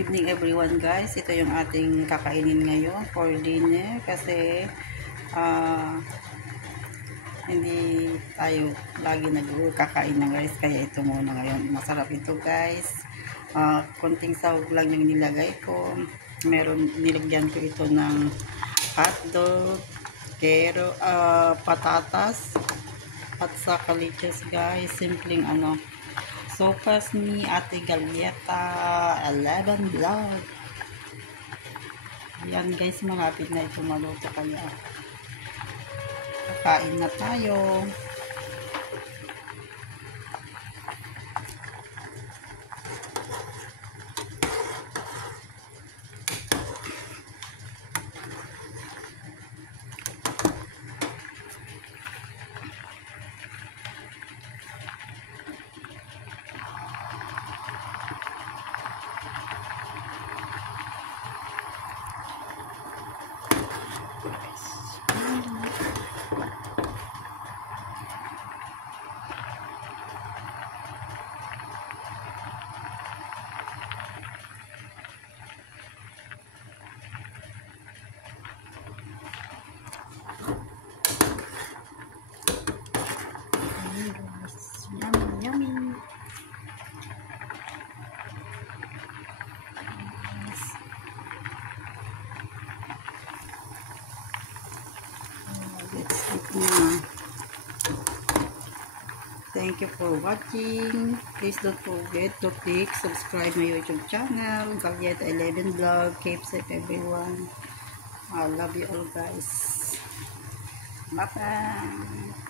evening everyone guys. Ito yung ating kakainin ngayon for dinner kasi hindi tayo lagi nagkakain ng rice kaya ito muna ngayon. Masarap ito guys. Konting sahog lang yung nilagay ko. Nilagyan ko ito ng hotdog, kero, patatas at saka lettuce guys. Simpleng sopas ni Ate Galyeta 11 Vlog. Yan guys, malapit na ito maluto kaya kakain na tayo. Yummy. Let's eat na. Thank you for watching. Please don't forget to click subscribe my YouTube channel, Galyeta 11 Vlog. Keep safe everyone. I love you all guys. Bye bye.